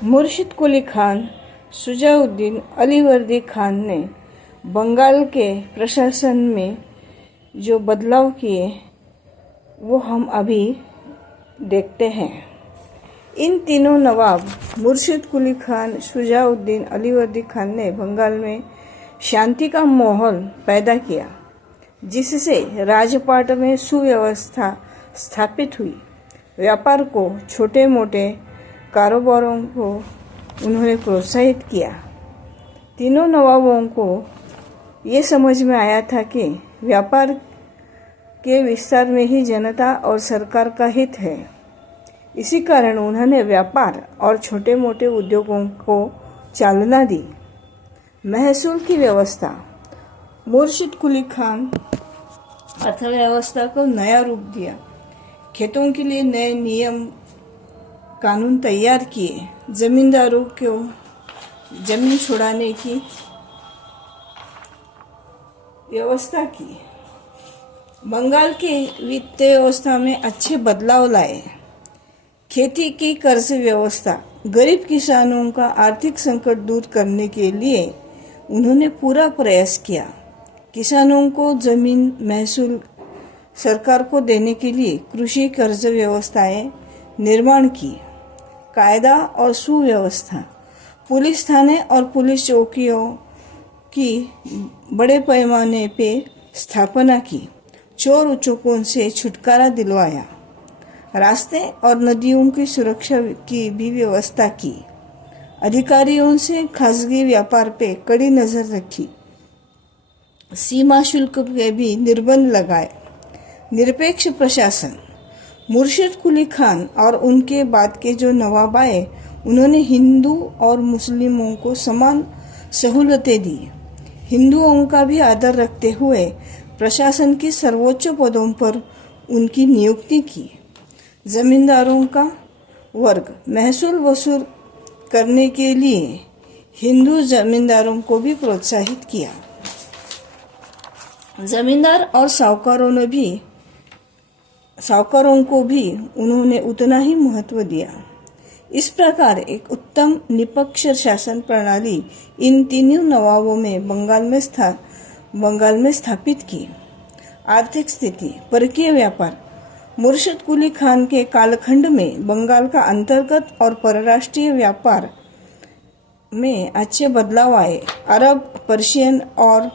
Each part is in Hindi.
मुर्शिद कुली खान शुजाउद्दीन अलीवर्दी खान ने बंगाल के प्रशासन में जो बदलाव किए वो हम अभी देखते हैं। इन तीनों नवाब मुर्शिद कुली खान, शुजाउद्दीन अलीवर्दी खान ने बंगाल में शांति का माहौल पैदा किया, जिससे राजपाट में सुव्यवस्था स्थापित हुई। व्यापार को, छोटे मोटे कारोबारों को उन्होंने प्रोत्साहित किया। तीनों नवाबों को ये समझ में आया था कि व्यापार के विस्तार में ही जनता और सरकार का हित है। इसी कारण उन्होंने व्यापार और छोटे मोटे उद्योगों को चालना दी। महसूल की व्यवस्था। मुर्शिद कुली खान अर्थव्यवस्था को नया रूप दिया। खेतों के लिए नए नियम कानून तैयार किए। जमींदारों को जमीन छुड़ाने की व्यवस्था की। बंगाल की वित्तीय व्यवस्था में अच्छे बदलाव लाए। खेती की कर्ज व्यवस्था। गरीब किसानों का आर्थिक संकट दूर करने के लिए उन्होंने पूरा प्रयास किया। किसानों को जमीन महसूल सरकार को देने के लिए कृषि कर्ज व्यवस्थाएं निर्माण की। कायदा और सुव्यवस्था। पुलिस थाने और पुलिस चौकियों की बड़े पैमाने पे स्थापना की। चोर उचकों से छुटकारा दिलवाया। रास्ते और नदियों की सुरक्षा की भी व्यवस्था की। अधिकारियों से खासगी व्यापार पे कड़ी नजर रखी। सीमा शुल्क पे भी निर्बंध लगाए। निरपेक्ष प्रशासन। मुर्शिद कुली खान और उनके बाद के जो नवाब आए, उन्होंने हिंदू और मुस्लिमों को समान सहूलतें दी। हिंदुओं का भी आदर रखते हुए प्रशासन की सर्वोच्च पदों पर उनकी नियुक्ति की। जमींदारों का वर्ग। महसूल वसूल करने के लिए हिंदू जमींदारों को भी प्रोत्साहित किया। जमींदार और साहूकारों को भी उन्होंने उतना ही महत्व दिया। इस प्रकार एक उत्तम निष्पक्ष शासन प्रणाली इन तीनों नवाबों में बंगाल में स्थापित की। आर्थिक स्थिति। परकीय व्यापार। मुर्शिद कुली खान के कालखंड में बंगाल का अंतर्गत और परराष्ट्रीय व्यापार में अच्छे बदलाव आए। अरब, पर्शियन और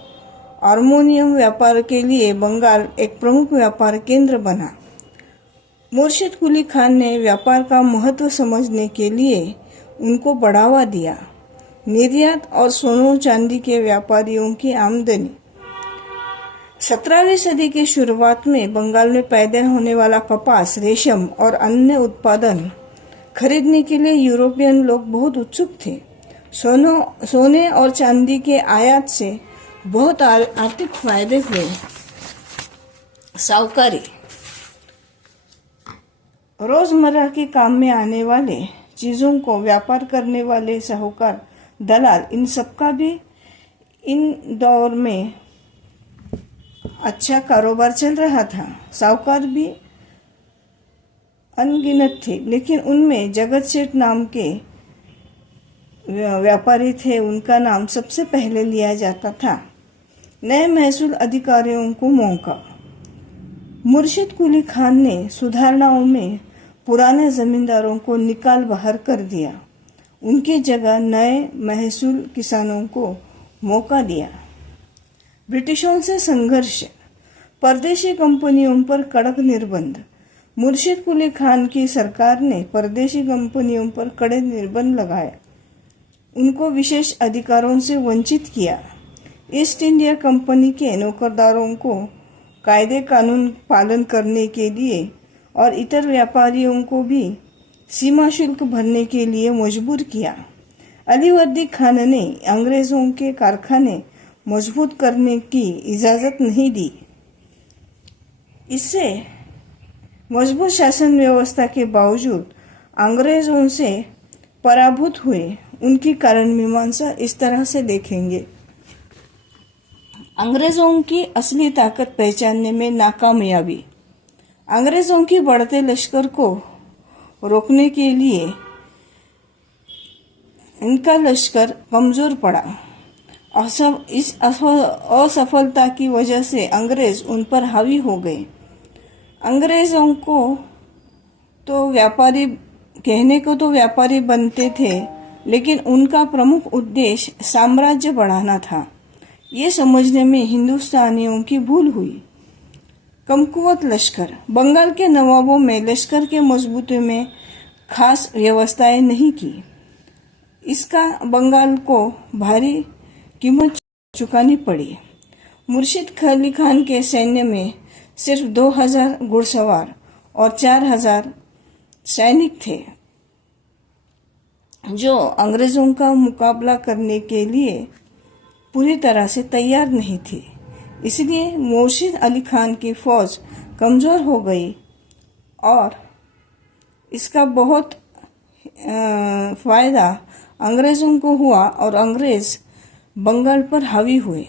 आर्मेनियन व्यापार के लिए बंगाल एक प्रमुख व्यापार केंद्र बना। मुर्शिद कुली खान ने व्यापार का महत्व समझने के लिए उनको बढ़ावा दिया। निर्यात और सोने चांदी के व्यापारियों की आमदनी। 17वीं सदी की शुरुआत में बंगाल में पैदा होने वाला कपास, रेशम और अन्य उत्पादन खरीदने के लिए यूरोपियन लोग बहुत उत्सुक थे। सोने और चांदी के आयात से बहुत आर्थिक फायदे हुए। साहूकारी। रोजमर्रा के काम में आने वाले चीजों को व्यापार करने वाले साहूकार, दलाल, इन सबका भी इन दौर में अच्छा कारोबार चल रहा था। साहूकार भी अनगिनत थे, लेकिन उनमें जगत सेठ नाम के व्यापारी थे, उनका नाम सबसे पहले लिया जाता था। नए महसूल अधिकारियों को मौका। मुर्शिद कुली खान ने सुधारणाओं में पुराने जमींदारों को निकाल बाहर कर दिया। उनकी जगह नए महसूल किसानों को मौका दिया। ब्रिटिशों से संघर्ष। परदेशी कंपनियों पर कड़क निर्बंध। मुर्शिद कुली खान की सरकार ने परदेशी कंपनियों पर कड़े निर्बंध लगाए। उनको विशेष अधिकारों से वंचित किया। ईस्ट इंडिया कंपनी के नौकरदारों को कायदे कानून पालन करने के लिए और इतर व्यापारियों को भी सीमा शुल्क भरने के लिए मजबूर किया। अलीवर्दी खान ने अंग्रेजों के कारखाने मजबूत करने की इजाजत नहीं दी। इससे मजबूत शासन व्यवस्था के बावजूद अंग्रेजों से पराभूत हुए। उनकी कारण मीमांसा इस तरह से देखेंगे। अंग्रेजों की असली ताकत पहचानने में नाकामयाबी। अंग्रेजों की बढ़ते लश्कर को रोकने के लिए इनका लश्कर कमज़ोर पड़ा। इस असफलता की वजह से अंग्रेज उन पर हावी हो गए। अंग्रेज़ों को तो व्यापारी कहने को तो व्यापारी बनते थे, लेकिन उनका प्रमुख उद्देश्य साम्राज्य बढ़ाना था। ये समझने में हिंदुस्तानियों की भूल हुई। कमकुवत लश्कर। बंगाल के नवाबों में लश्कर के मजबूती में खास व्यवस्थाएं नहीं की। इसका बंगाल को भारी कीमत चुकानी पड़ी। मुर्शिद अली खान के सैन्य में सिर्फ 2000 घुड़सवार और 4000 सैनिक थे, जो अंग्रेजों का मुकाबला करने के लिए पूरी तरह से तैयार नहीं थी। इसलिए मुर्शिद अली खान की फौज कमज़ोर हो गई और इसका बहुत फ़ायदा अंग्रेज़ों को हुआ और अंग्रेज़ बंगाल पर हावी हुए।